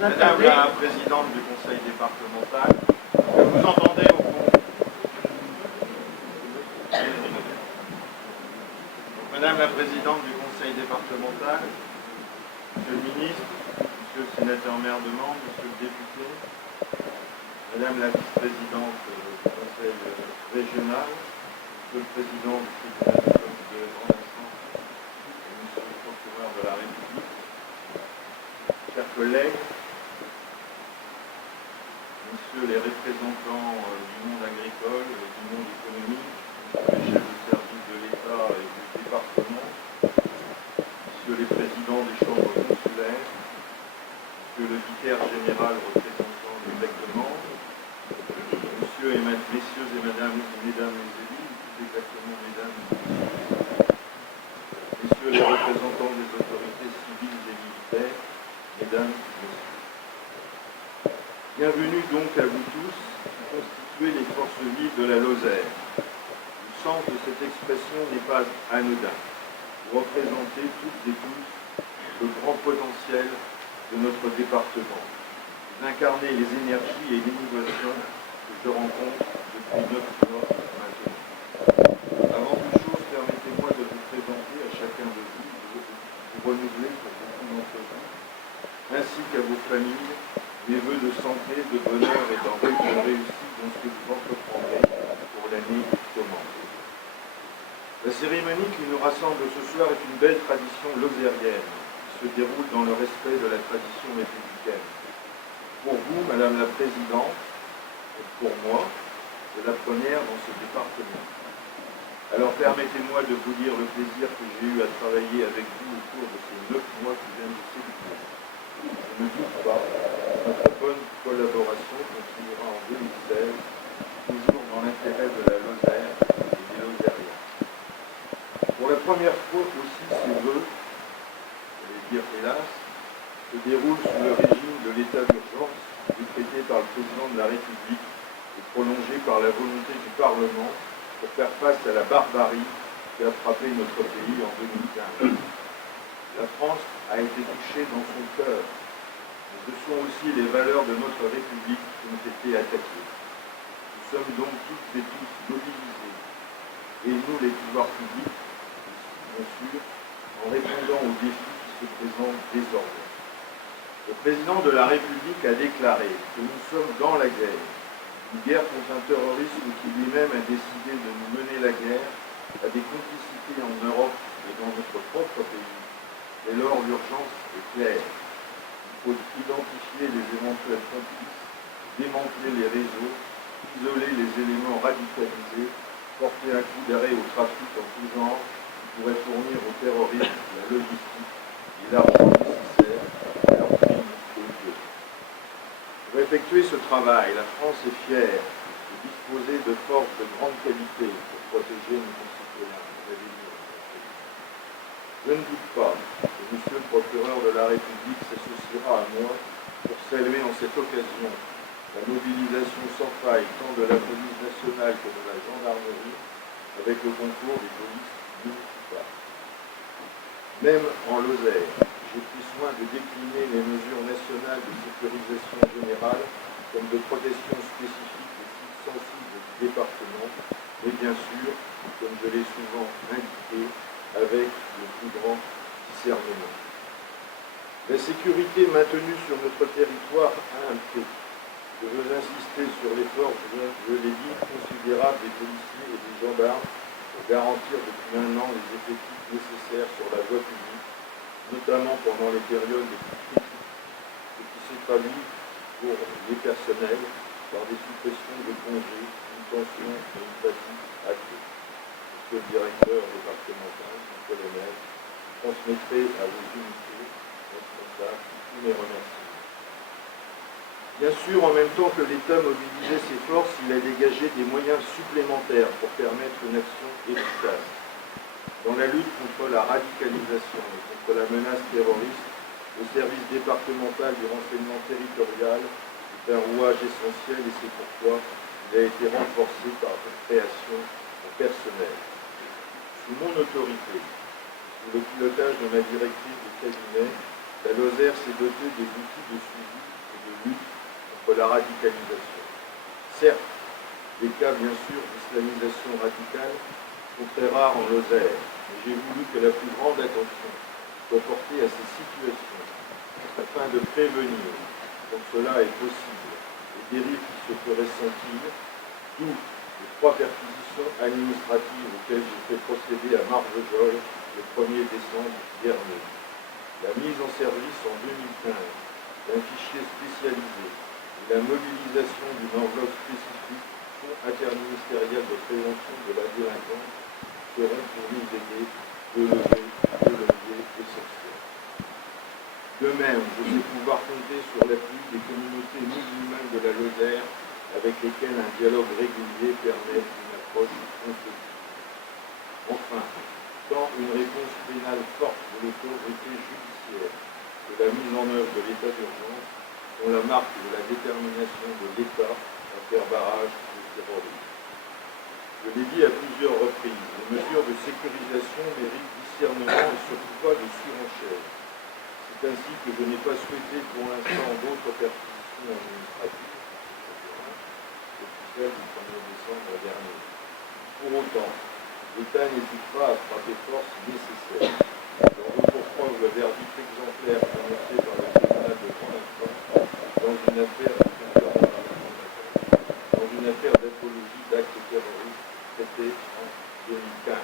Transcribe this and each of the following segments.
Madame la présidente du conseil départemental, vous entendez au fond. Madame la présidente du conseil départemental, monsieur le ministre, monsieur le sénateur maire de Mende, monsieur le député, madame la vice-présidente du conseil régional, monsieur le président du tribunal de grande instance, et monsieur le procureur de la République, chers collègues, messieurs les représentants du monde agricole et du monde économique, messieurs les chefs de service de l'État et du département, messieurs les présidents des chambres consulaires, monsieur le vicaire général représentant l'évêque de Mende, messieurs et mesdames les élus, plus exactement mesdames et messieurs les représentants des autorités civiles et militaires, mesdames et messieurs. Bienvenue donc à vous tous qui constituez les forces vives de la Lozère. Le sens de cette expression n'est pas anodin. Vous représentez toutes et tous le grand potentiel de notre département. Vous incarnez les énergies et l'innovation que je rencontre depuis 9 mois maintenant. Avant toute chose, permettez-moi de vous présenter à chacun de vous, vous renouveler pour beaucoup d'entre vous, ainsi qu'à vos familles, mes vœux de santé, de bonheur et de réussite dans ce que vous entreprendrez pour l'année qui commence. La cérémonie qui nous rassemble ce soir est une belle tradition lozérienne qui se déroule dans le respect de la tradition républicaine. Pour vous, Madame la Présidente, et pour moi, c'est la première dans ce département. Alors permettez-moi de vous dire le plaisir que j'ai eu à travailler avec vous au cours de ces 9 mois qui viennent de s'écouler. Je ne doute pas, notre bonne collaboration continuera en 2016, toujours dans l'intérêt de la Lozère et des Lozériens. Pour la première fois aussi, ces vœux, je vais dire hélas, se déroulent sous le régime de l'état d'urgence décrété par le président de la République et prolongé par la volonté du Parlement pour faire face à la barbarie qui a frappé notre pays en 2015. La France a été touchée dans son cœur. Mais ce sont aussi les valeurs de notre République qui ont été attaquées. Nous sommes donc toutes et tous mobilisés, et nous les pouvoirs publics, bien sûr, en répondant aux défis qui se présentent désormais. Le président de la République a déclaré que nous sommes dans la guerre, une guerre contre un terrorisme qui lui-même a décidé de nous mener la guerre à des complicités en Europe et dans notre propre pays. Dès lors, l'urgence est claire. Il faut identifier les éventuels complices, démanteler les réseaux, isoler les éléments radicalisés, porter un coup d'arrêt au trafic en tout genre qui pourrait fournir aux terroristes la logistique et l'argent nécessaire à leur crime odieux. Pour effectuer ce travail, la France est fière de disposer de forces de grande qualité pour protéger nos concitoyens. Je ne doute pas que M. le procureur de la République s'associera à moi pour saluer en cette occasion la mobilisation sans faille tant de la police nationale que de la gendarmerie avec le concours des polices municipales. Même en Lozère, j'ai pris soin de décliner les mesures nationales de sécurisation générale comme de protection spécifique des sites sensibles du département, mais bien sûr, comme je l'ai souvent indiqué, avec le plus grand discernement. La sécurité maintenue sur notre territoire a un prix. Je veux insister sur l'effort, je l'ai dit, considérable des policiers et des gendarmes pour garantir depuis 1 an les effectifs nécessaires sur la voie publique, notamment pendant les périodes les plus critiques, ce qui s'est traduit pour les personnels par des suppressions de congés, une tension et une fatigue accrue. Monsieur le directeur départemental, mon colonel, transmettrez à vos unités responsables tous mes remerciements. Bien sûr, en même temps que l'État mobilisait ses forces, il a dégagé des moyens supplémentaires pour permettre une action efficace. Dans la lutte contre la radicalisation et contre la menace terroriste, le service départemental du renseignement territorial est un rouage essentiel et c'est pourquoi il a été renforcé par une création de personnel. Sous mon autorité, sous le pilotage de ma directrice de cabinet, la Lozère s'est dotée des outils de suivi et de lutte contre la radicalisation. Certes, des cas bien sûr d'islamisation radicale sont très rares en Lozère, mais j'ai voulu que la plus grande attention soit portée à ces situations afin de prévenir, comme cela est possible, les dérives qui se feraient sentir, d'où les 3 perquisitions administratives auxquelles j'ai fait procéder à Marvejols le 1er décembre dernier. La mise en service en 2015 d'un fichier spécialisé et la mobilisation d'une enveloppe spécifique Fonds interministériel de prévention de la délinquance seront pour nous aider de levier essentiel. De même, je sais pouvoir compter sur l'appui des communautés musulmanes de la Lozère avec lesquelles un dialogue régulier permet une approche constructive. Enfin, tant une réponse pénale forte de l'autorité judiciaire que la mise en œuvre de l'état d'urgence sont la marque de la détermination de l'État à faire barrage au terrorisme. Je l'ai dit à plusieurs reprises, les mesures de sécurisation méritent discernement et surtout pas de surenchère. C'est ainsi que je n'ai pas souhaité pour l'instant d'autres perquisitions administratives, depuis celle du 1er décembre dernier. Pour autant, l'État n'hésite pas à frapper fort si nécessaire. J'en veux pour preuve le verdict exemplaire prononcé par le tribunal de grande instance dans une affaire d'apologie d'actes terroristes traitée en 2015.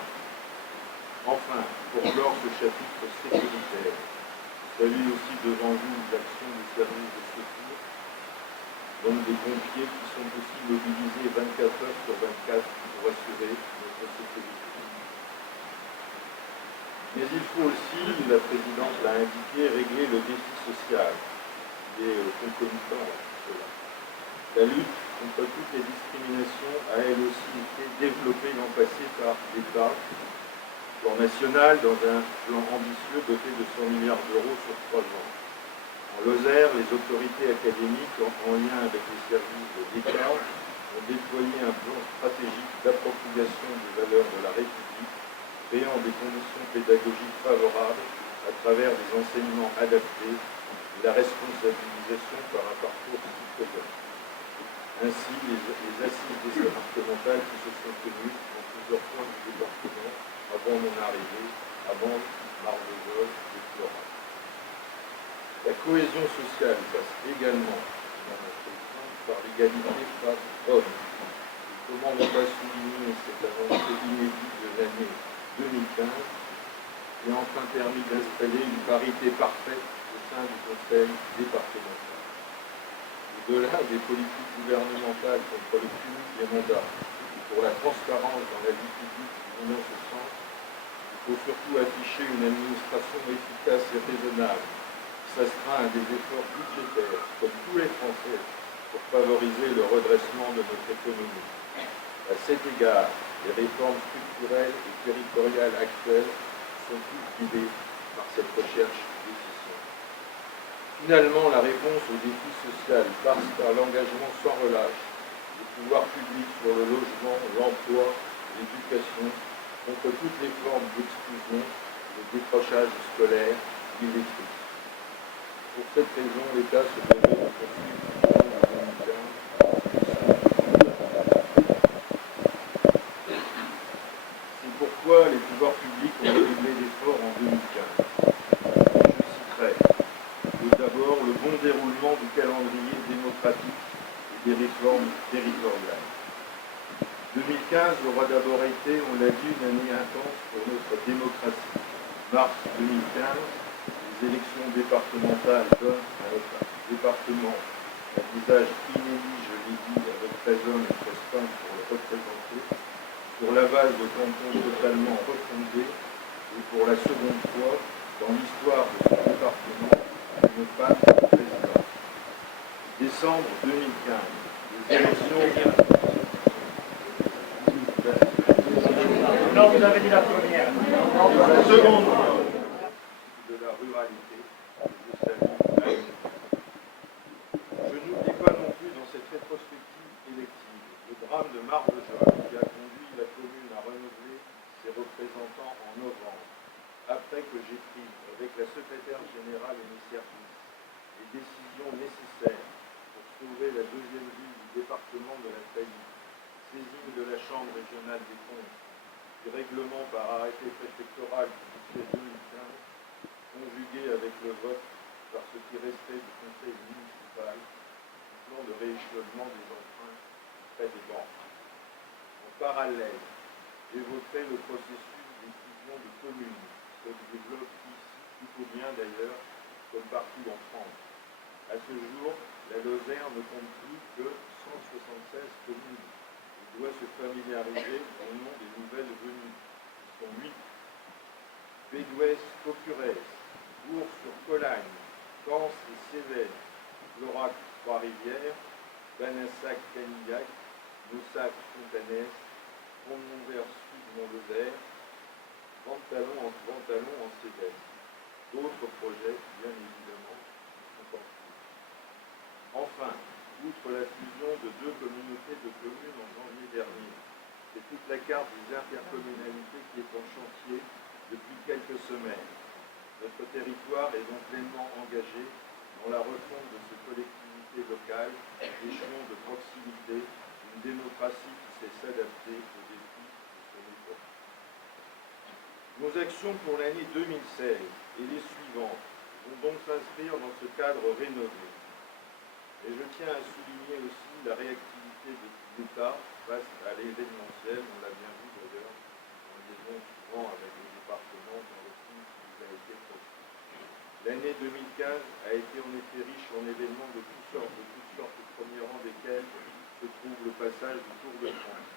Enfin, pour clore ce chapitre sécuritaire, je salue aussi devant vous l'action des services de secours, donc des pompiers qui sont aussi mobilisés 24 heures sur 24 pour assurer notre sécurité. Mais il faut aussi, la présidente l'a indiqué, régler le défi social qui est concomitant à tout cela. La lutte contre toutes les discriminations a elle aussi été développée l'an passé par l'État, plan national, dans un plan ambitieux doté de 100 milliards d'euros sur 3 ans. En Lozère, les autorités académiques, en lien avec les services de l'État, ont déployé un plan stratégique d'appropriation des valeurs de la République, créant des conditions pédagogiques favorables à travers des enseignements adaptés et la responsabilisation par un parcours citoyen. Ainsi, les assises départementales qui se sont tenues dans plusieurs points du département avant mon arrivée, à Mende, Marvejols et Florac. La cohésion sociale passe également, dans notre exemple, par l'égalité femmes-hommes. Comment ne pas souligner cette avancée inédite de l'année 2015 qui a enfin permis d'installer une parité parfaite au sein du conseil départemental. Au-delà des politiques gouvernementales contre le cumul des mandats et pour la transparence dans la vie publique qui vont dans ce sens, il faut surtout afficher une administration efficace et raisonnable, qui s'astreint à des efforts budgétaires, comme tous les Français, pour favoriser le redressement de notre économie. À cet égard, les réformes structurelles et territoriales actuelles sont toutes guidées par cette recherche d'efficience. Finalement, la réponse au défi social passe par l'engagement sans relâche des pouvoirs publics sur le logement, l'emploi, l'éducation, contre toutes les formes d'exclusion et de décrochage scolaire illicite. Pour cette raison, l'État se devait de poursuivre tout au long de 2015. C'est pourquoi les pouvoirs publics ont redoublé d'efforts en 2015. Je citerai tout d'abord le bon déroulement du calendrier démocratique et des réformes territoriales. 2015 aura d'abord été, on l'a dit, une année intense pour notre démocratie. Mars 2015, les élections départementales donnent à notre département un visage inédit, je l'ai dit, avec 13 hommes et 13 femmes pour le représenter, sur la base de cantons totalement refondés et pour la seconde fois dans l'histoire de ce département, une femme présidente. Décembre 2015, les élections Non, vous avez dit la première. La seconde chose de la ruralité, je salue à une. Je n'oublie pas non plus dans cette rétrospective élective le drame de Marvejols qui a conduit la commune à renouveler ses représentants en novembre, après que j'ai pris avec la secrétaire générale et mes services les décisions nécessaires pour sauver la deuxième ville du département de la faillite, saisine de la Chambre régionale des comptes, du règlement par arrêté préfectoral du budget 2015, conjugué avec le vote par ce qui restait du conseil municipal, du plan de rééchelonnement des emprunts près des banques. En parallèle, j'évoquerai le processus de fusion de communes, qui se développe ici plutôt bien d'ailleurs, comme partout en France. À ce jour, la Lozère ne compte plus que 176 communes et doit se familiariser au nom des nouvelles venues, qui sont 8. Bédouès-Cocurès, Bourg-sur-Colagne, Cans et Cévennes, Florac, Trois-Rivières, Banassac-Canillac, Naussac-Fontanès, Pont-de-Montvert-Sud-Mont-Lozère, Vente-Talon en Cévennes. D'autres projets, bien évidemment, sont en cours. Enfin, outre la fusion de 2 communautés de communes en janvier dernier, c'est toute la carte des intercommunalités qui est en chantier depuis quelques semaines. Notre territoire est donc pleinement engagé dans la refonte de ces collectivités locales, échelons de proximité, une démocratie qui sait s'adapter aux défis de son époque. Nos actions pour l'année 2016 et les suivantes vont donc s'inscrire dans ce cadre rénové. Et je tiens à souligner aussi la réactivité de l'État face à l'événementiel, on l'a bien vu d'ailleurs, en liaison souvent avec le département dans le film qui nous a été proposé. L'année 2015 a été en effet riche en événements de toutes sortes, au premier rang desquels se trouve le passage du Tour de France.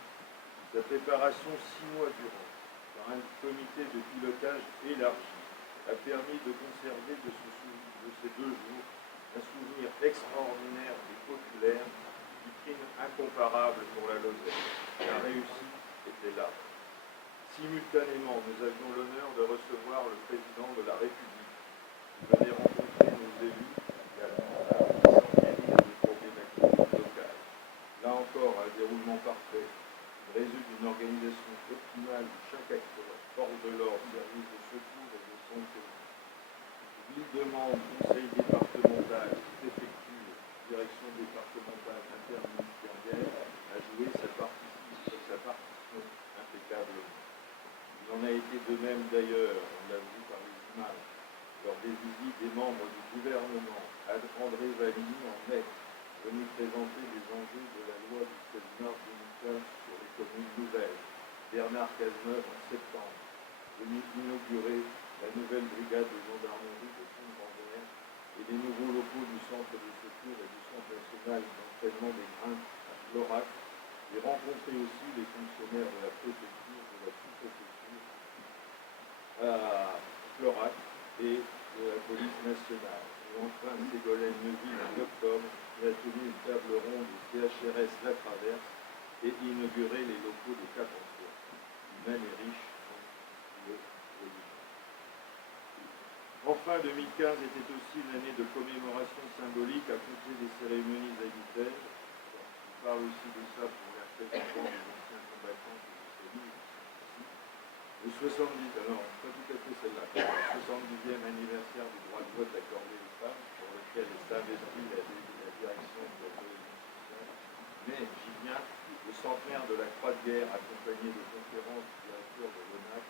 Sa préparation 6 mois durant, par un comité de pilotage élargi, a permis de conserver de ces 2 jours un souvenir extraordinaire et populaire, vitrine incomparable pour la Lozère. La réussite était là. Simultanément, nous avions l'honneur de recevoir le président de la République, qui venait rencontrer nos élus également afin de s'enquérir des problématiques locales. Là encore, un déroulement parfait, qui résulte d'une organisation optimale de chaque acteur, force de l'ordre, service de secours et de santé. Ville demande, conseil départemental, préfecture, direction départementale interministérielle a joué sa partition impeccablement. Il en a été de même d'ailleurs, on l'a vu par les images, lors des visites des membres du gouvernement, André Valigny en mai, venu présenter les enjeux de la loi du 16 mars 2015 sur les communes nouvelles, Bernard Cazeneuve en septembre, venu inaugurer la nouvelle brigade de gendarmerie de Saint-Vendère et les nouveaux locaux du centre de secours et du centre national d'entraînement des grimpes à Florac, et rencontrer aussi les fonctionnaires de la préfecture, de la sous-préfecture à Florac et de la police nationale. Et enfin, Ségolène-Neuville en octobre, qui a tenu une table ronde au CHRS La Traverse et inauguré les locaux de Cap-en-Soie. Une année riche de volume. Enfin, 2015 était aussi une année de commémoration symbolique à compter des cérémonies habituelles. On parle aussi de ça pour les représentants des anciens combattants que je salue ici. Le 70, alors pas tout à fait celle-là, le 70e anniversaire du droit de vote accordé aux femmes, pour lequel est investie la direction de la cohésion sociale. Mais j'y viens, le centenaire de la Croix de guerre accompagné de conférences du directeur de l'ONAC,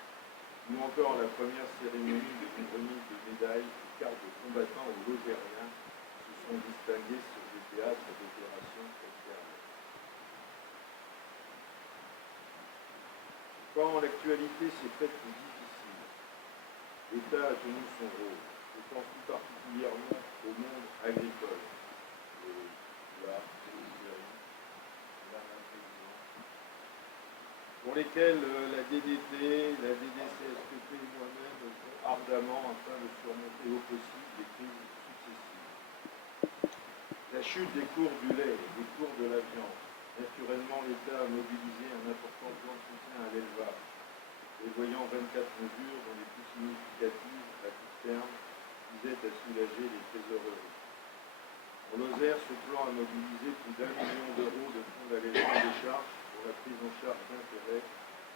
ou encore la première cérémonie de remise de médailles et cartes de combattants aux Lozériens qui se sont distingués sur des théâtres d'opérations extérieures. Quand l'actualité s'est faite plus difficile, l'État a tenu son rôle. Je pense tout particulièrement au monde agricole. Pour lesquels la DDT, la DDCSPP et moi-même œuvrons ardemment afin de surmonter au possible les crises successives. La chute des cours du lait et des cours de la viande. Naturellement, l'État a mobilisé un important plan de soutien à l'élevage. prévoyant 24 mesures dont les plus significatives à court terme visaient à soulager les trésoreries. En Lozère, ce plan a mobilisé plus d'1 million d'euros de fonds d'allègement des charges pour la prise en charge d'intérêts,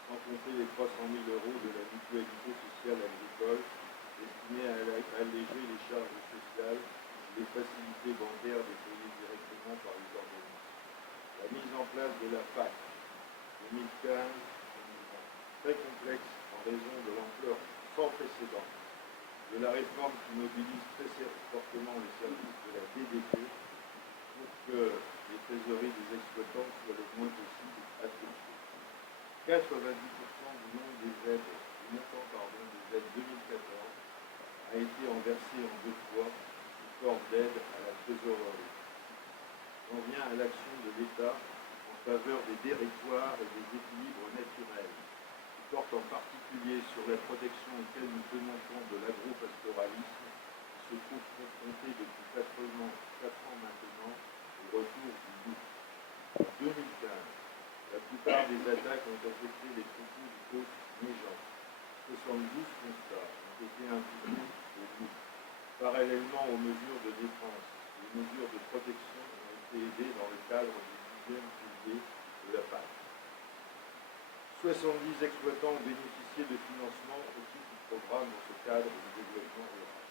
sans compter les 300 000 euros de la mutualité sociale agricole, destinée à alléger les charges sociales et les facilités bancaires déployées directement par les organismes. La mise en place de la PAC 2015-2020, très complexe en raison de l'ampleur sans précédent de la réforme qui mobilise très fortement les services de la DDT pour que les trésoreries des exploitants soient le moins possible affectées. 90% du montant des aides 2014 a été versé en 2 fois sous forme d'aide à la trésorerie. J'en viens à l'action de l'État en faveur des territoires et des équilibres naturels, qui porte en particulier sur la protection auquel nous tenons compte de l'agro-pastoralisme, qui se trouve confronté depuis 4 ans maintenant au retour du loup. En 2015, la plupart des attaques ont affecté les troupeaux du côte neigeant. 72 constats ont été imputés au loup. Parallèlement aux mesures de défense, les mesures de protection ont été aidées dans le cadre du 10e pilier de la PAC. 70 exploitants ont bénéficié de financements au titre du programme dans ce cadre de développement rural.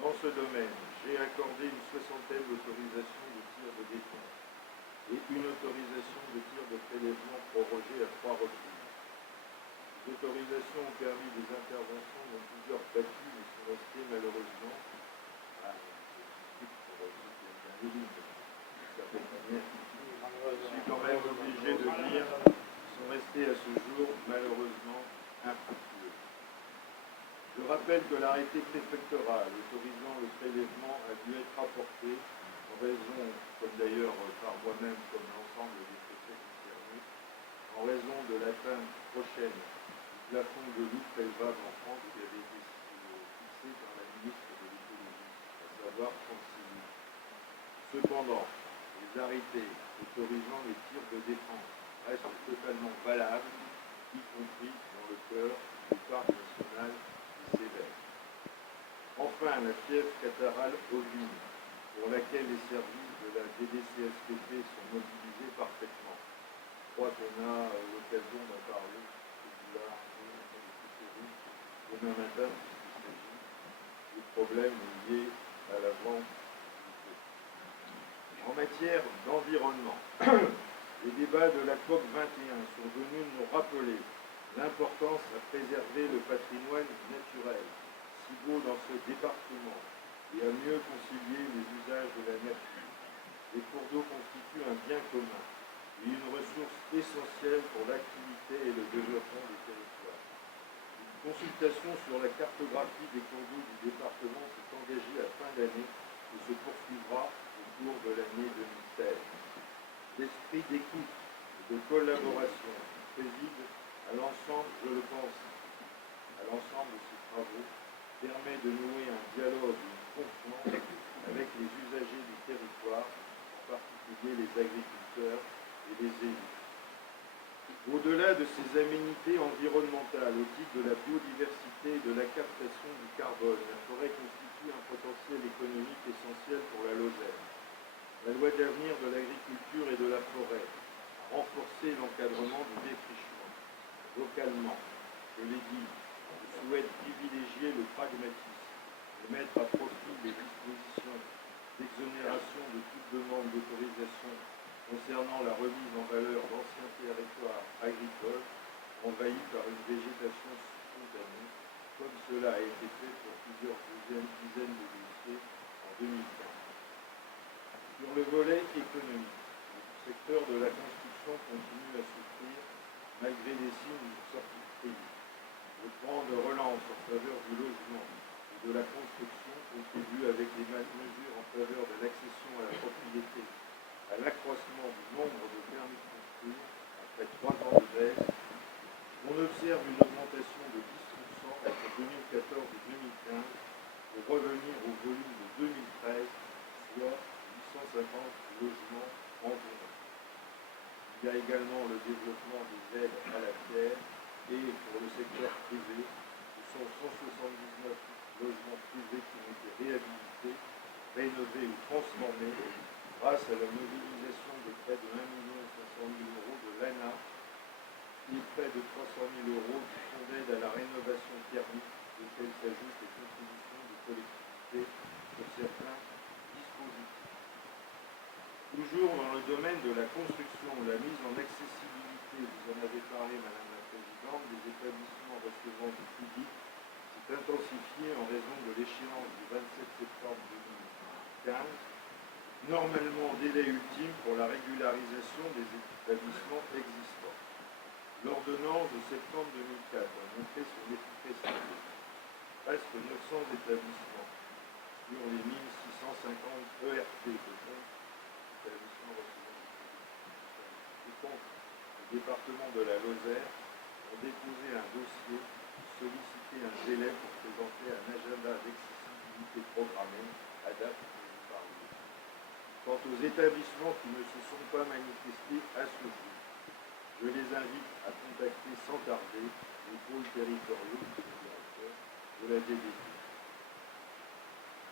Dans ce domaine, j'ai accordé une 60aine d'autorisations de tir de défense et une autorisation de tir de prélèvement prorogée à 3 reprises. Les autorisations ont permis des interventions dans plusieurs battues, mais sont restées malheureusement je suis quand même obligé de dire sont restés à ce jour malheureusement infructueux. Je rappelle que l'arrêté préfectoral autorisant le prélèvement a dû être apporté en raison, comme d'ailleurs par moi-même, comme l'ensemble des préfets concernés, en raison de l'atteinte prochaine du plafond de loup prélevable en France qui avait été fixé par la ministre de l'écologie, à savoir 36 loups. Cependant, les arrêtés autorisant les tirs de défense restent totalement valables, y compris dans le cœur du parc national des Cévennes. Enfin, la fièvre catarrhale ovine, pour laquelle les services de la DDCSPP sont mobilisés parfaitement. Je crois qu'on a l'occasion d'en parler demain matin, puisqu'il s'agit des problèmes liés à la vente. En matière d'environnement, les débats de la COP 21 sont venus nous rappeler l'importance à préserver le patrimoine naturel, si beau dans ce département, et à mieux concilier les usages de la nature. Les cours d'eau constituent un bien commun et une ressource essentielle pour l'activité et le développement des territoires. Une consultation sur la cartographie des cours d'eau du département s'est engagée à fin d'année et se poursuivra au cours de l'année 2016. L'esprit d'écoute et de collaboration préside à l'ensemble, je le pense, à l'ensemble de ces travaux, permet de nouer un dialogue et une confiance avec les usagers du territoire, en particulier les agriculteurs et les élus. Au-delà de ces aménités environnementales au titre de la biodiversité et de la captation du carbone, la forêt constitue un potentiel économique essentiel pour la Lozère. La loi d'avenir de l'agriculture et de la forêt a renforcé l'encadrement du défrichement. Localement, je l'ai dit, je souhaite privilégier le pragmatisme et mettre à profit les dispositions d'exonération de toute demande d'autorisation concernant la remise en valeur d'anciens territoires agricoles envahis par une végétation spontanée, comme cela a été fait pour plusieurs dizaines de dossiers en 2015. Sur le volet économique, le secteur de la construction continue à souffrir malgré les signes d'une sortie de crise. Le plan de relance en faveur du logement et de la construction contribue avec les mesures en faveur de l'accession à la propriété, à l'accroissement du nombre de permis de construire après 3 ans de baisse. On observe une augmentation de 10% entre 2014 et 2015 pour revenir au volume de 2013, soit 850 logements environ. Il y a également le développement des aides à la pierre Et pour le secteur privé, ce sont 179 logements privés qui ont été réhabilités, rénovés ou transformés grâce à la mobilisation de près de 1 500 000 euros de l'ANA et près de 300 000 euros du fonds d'aide à la rénovation thermique, auxquels s'ajoutent les contributions des collectivités sur certains dispositifs. Toujours dans le domaine de la construction, la mise en accessibilité, vous en avez parlé Madame la Présidente, des établissements recevant du public s'est intensifiée en raison de l'échéance du 27 septembre 2015, normalement délai ultime pour la régularisation des établissements existants. L'ordonnance de septembre 2004 a montré son efficacité. Presque 900 établissements sur les 1650 ERP établissements recevant du public. Le département de la Lozère ont déposé un dossier, sollicité un délai pour présenter un agenda d'accessibilité programmé à date dont vous parlez. Quant aux établissements qui ne se sont pas manifestés à ce jour, je les invite à contacter sans tarder les pôles territoriaux de la DDT.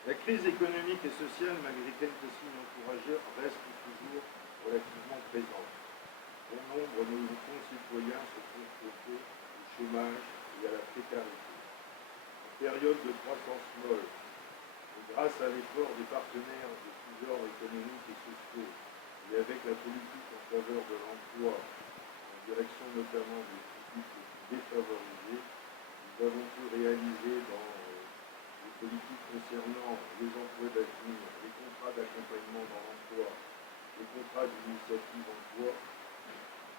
La crise économique et sociale, malgré quelques signes encourageurs, reste toujours relativement présente. Bon nombre de nos concitoyens se confrontent au chômage et à la précarité. En période de croissance molle, et grâce à l'effort des partenaires de tous ordres économiques et sociaux, et avec la politique en faveur de l'emploi, en direction notamment des publics les plus défavorisés, nous avons pu réaliser dans les politiques concernant les emplois d'avenir, les contrats d'accompagnement dans l'emploi, les contrats d'initiative emploi,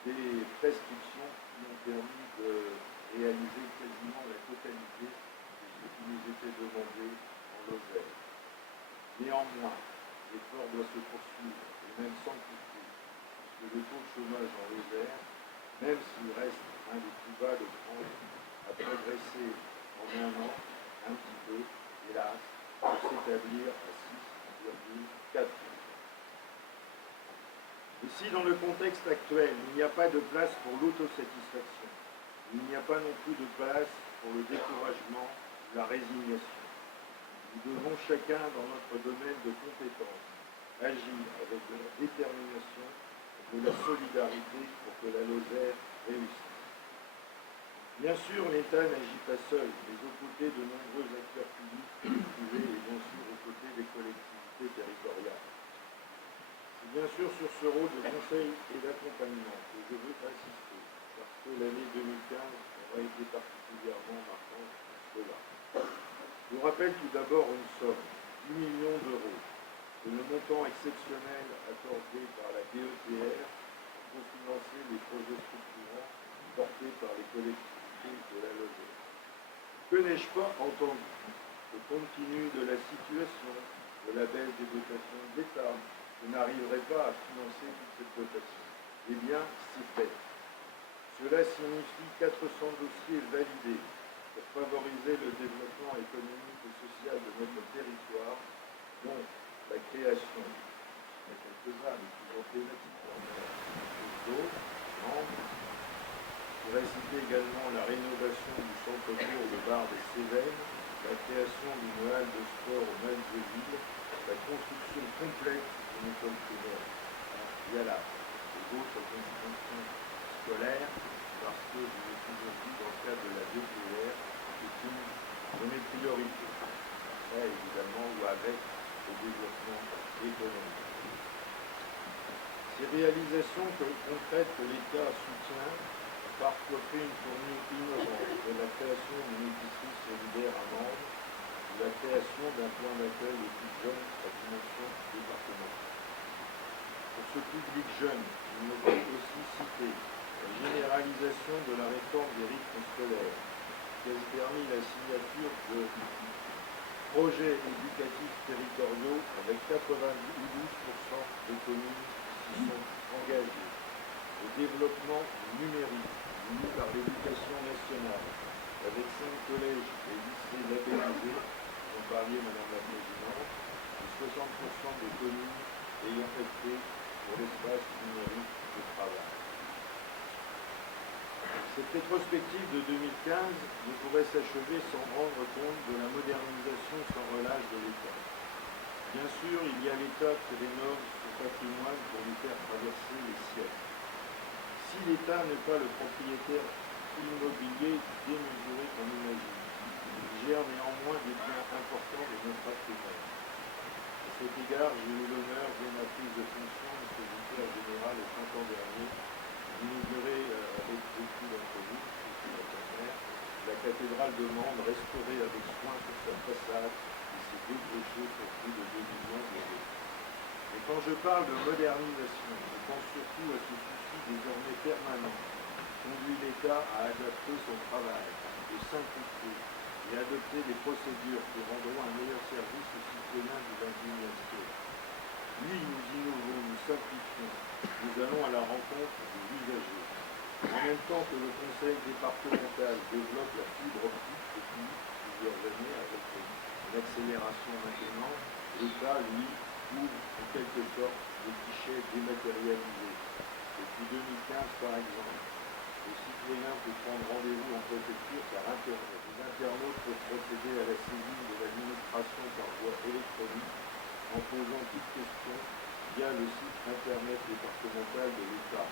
des prescriptions qui ont permis de réaliser quasiment la totalité de ce qui nous était demandé en Lozère. Néanmoins, l'effort doit se poursuivre, et même s'amplifier, puisque le taux de chômage en Lozère, même s'il reste un des plus bas de France, a progressé en un an, un petit peu, hélas, pour s'établir à 6,4%. Et si dans le contexte actuel, il n'y a pas de place pour l'autosatisfaction, il n'y a pas non plus de place pour le découragement ou la résignation. Nous devons chacun, dans notre domaine de compétences, agir avec de la détermination et de la solidarité pour que la Lozère réussisse. Bien sûr, l'État n'agit pas seul, mais aux côtés de nombreux acteurs publics et privés et bien sûr aux côtés des collectivités territoriales. C'est bien sûr sur ce rôle de conseil et d'accompagnement que je veux insister, parce que l'année 2015 aura été particulièrement marquante pour cela. Je vous rappelle tout d'abord une somme, 10 millions d'euros, c'est le montant exceptionnel accordé par la DETR pour financer les projets structurants portés par les collectivités de la Lozère. Que n'ai-je pas entendu? Que compte tenu de la situation, de la baisse des dotations de l'État, je n'arriverai pas à financer toute cette dotation. Eh bien, c'est fait. Cela signifie 400 dossiers validés pour favoriser le développement économique et social de notre territoire, dont la création, il y a quelques-uns, mais toujours thématiques, je pourrais citer également la rénovation du centre-bourg de Bar des Cévennes, la création d'une halle de sport au Mal de Ville, la construction complète d'une école primaire à Viala et d'autres constructions scolaires, parce que je l'ai toujours dit dans le cadre de la DPR, c'est une de mes priorités. Après, évidemment, ou avec le développement économique. Ces réalisations concrètes que l'État soutient parfois pris une tournure innovante de la création d'une épicerie solidaire à Mende ou la création d'un point d'accueil aux plus jeunes à dimension départementale. Pour ce public jeune, il me faut aussi citer la généralisation de la réforme des rythmes scolaires, qui a permis la signature de projets éducatifs territoriaux avec 92% des communes qui sont engagées. Le développement du numérique, voulu par l'éducation nationale, avec 5 collèges et lycées labellisés, dont parlait Madame la Présidente, et 60% des communes ayant opté pour l'espace numérique de travail. Cette rétrospective de 2015 ne pourrait s'achever sans rendre compte de la modernisation sans relâche de l'État. Bien sûr, il y a l'État qui rénove son patrimoine pour nous faire traverser les siècles. Si l'État n'est pas le propriétaire immobilier démesuré qu'on imagine, il gère néanmoins des biens importants de notre patrimoine. À cet égard, j'ai eu l'honneur, dès ma prise de fonction de secrétaire général au printemps dernier, d'inaugurer avec beaucoup d'entre vous, la cathédrale de Mende, restaurée avec soin sur sa façade et s'est débauchée pour plus de 2 millions d'euros. Et quand je parle de modernisation, je pense surtout à ce souci désormais permanent qui conduit l'État à adapter son travail, de simplifier et adopter des procédures qui rendront un meilleur service aux citoyens du XXIe siècle. Oui, nous innovons, nous simplifions, nous allons à la rencontre des usagers. En même temps que le conseil départemental développe la fibre optique depuis plusieurs années avec une accélération maintenant, l'État, lui, ouvre en quelque sorte des guichets dématérialisés. Depuis 2015, par exemple, les citoyens peuvent prendre rendez-vous en préfecture par Internet. Les internautes peuvent procéder à la saisine de l'administration par voie électronique en posant toutes questions via le site Internet départemental de l'État.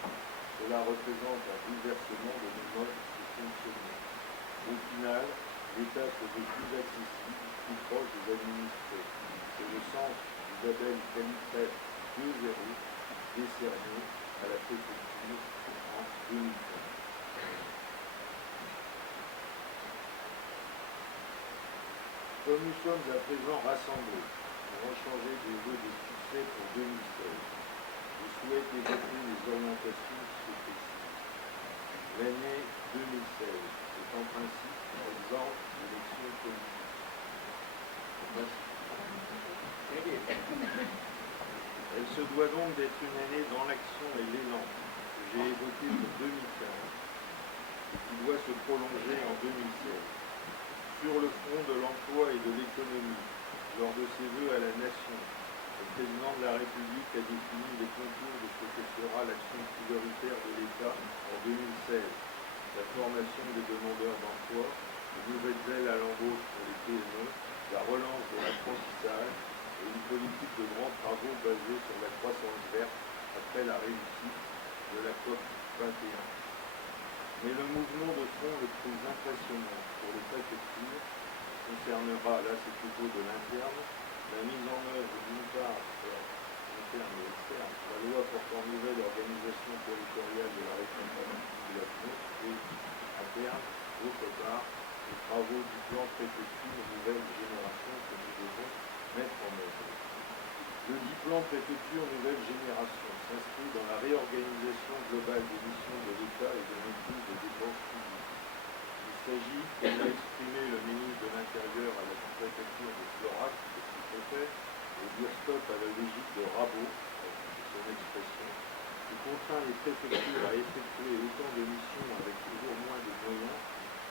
Cela représente un bouleversement de nos modes de fonctionnement. Au final, l'État se veut plus accessible, plus proche des administrés. C'est le sens du label qualité 2.0 décerné à la préfecture en 2015. Comme nous sommes à présent rassemblés pour échanger des vœux de succès pour 2016, je souhaite évoquer les orientations qui se précisent. L'année 2016 est en principe exempt d'élections politiques. Elle se doit donc d'être une année dans l'action et l'élan que j'ai évoqué pour 2015 et qui doit se prolonger en 2016. Sur le front de l'emploi et de l'économie, lors de ses vœux à la nation, le président de la République a défini les contours de ce que sera l'action prioritaire de l'État en 2016. La formation des demandeurs d'emploi, de nouvelles ailes à l'embauche pour les PME, la relance de l'apprentissage et une politique de grands travaux basée sur la croissance verte après la réussite de la COP 21. Mais le mouvement de fond le plus impressionnant pour les préfectures concernera, là c'est plutôt de l'interne, la mise en œuvre d'une part interne et externe, la loi portant nouvelle organisation territoriale de la responsabilité et interne, d'autre part, les travaux du plan préfecture nouvelle génération que nous devons mettre en œuvre. Le plan préfecture nouvelle génération s'inscrit dans la réorganisation globale des missions de l'État et de maîtrise des dépenses publiques. Il s'agit, comme l'a exprimé le ministre de l'Intérieur à la sous-préfecture de Florac, le sous-préfet, de dire stop à la logique de rabot, c'est son expression, qui contraint les préfectures à effectuer autant de missions avec toujours moins de moyens,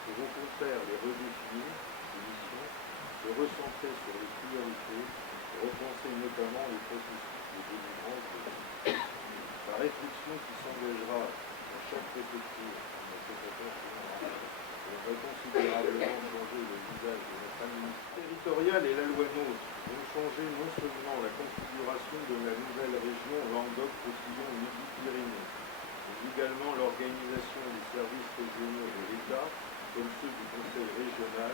pour au contraire les redéfinir, ces missions, se recentrer sur les priorités, repenser notamment les processus de délivrance de la réflexion qui s'engagera dans chaque préfecture, dans le secrétaire général, devrait considérablement changer le visage de notre administration territoriale et la loi NOTRe vont changer non seulement la configuration de la nouvelle région Languedoc-Roussillon-Midi-Pyrénées, mais également l'organisation des services régionaux de l'État, comme ceux du Conseil régional,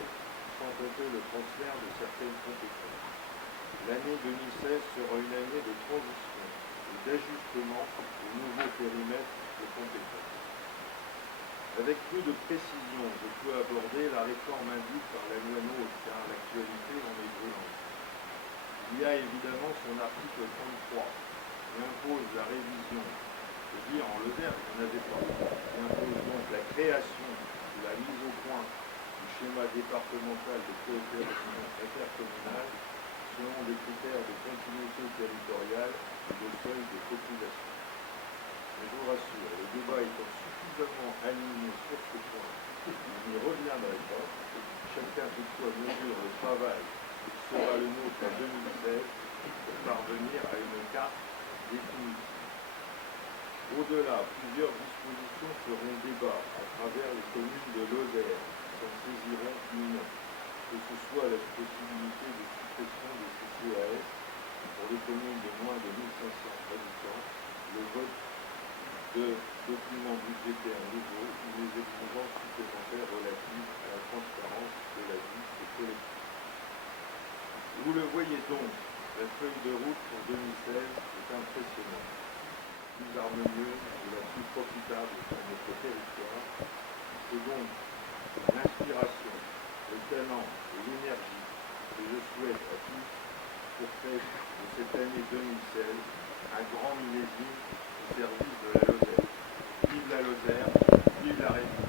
sans compter le transfert de certaines compétences. L'année 2016 sera une année de transition et d'ajustement au nouveau périmètre de compétences. Avec peu de précision, je peux aborder la réforme induite par la loi NOTRe, car l'actualité en est brûlante. Il y a évidemment son article 33, qui impose la révision, je veux dire en Lozère, il n'y en avait pas, qui impose donc la création ou la mise au point du schéma départemental de coopération intercommunale selon des critères de continuité territoriale et de seuil de population. Mais je vous rassure, le débat étant suffisamment aligné sur ce point, je n'y reviendrai pas. Chacun toutefois mesure le travail qui sera le nôtre en 2016 pour parvenir à une carte définitive. Au-delà, plusieurs dispositions feront débat à travers les communes de Lozère qui s'en saisiront une, que ce soit la possibilité de suppression des CCAS pour les communes de moins de 1500 habitants, le vote de documents budgétaires nouveaux ou les exigences supplémentaires relatives à la transparence de la vie des collectivités. Vous le voyez donc, la feuille de route pour 2016 est impressionnante, plus harmonieuse et la plus profitable pour notre territoire. C'est donc l'inspiration, le talent et l'énergie que je souhaite à tous pour faire de cette année 2016 un grand millésime au service de la Lozère. Vive la Lozère, vive la République.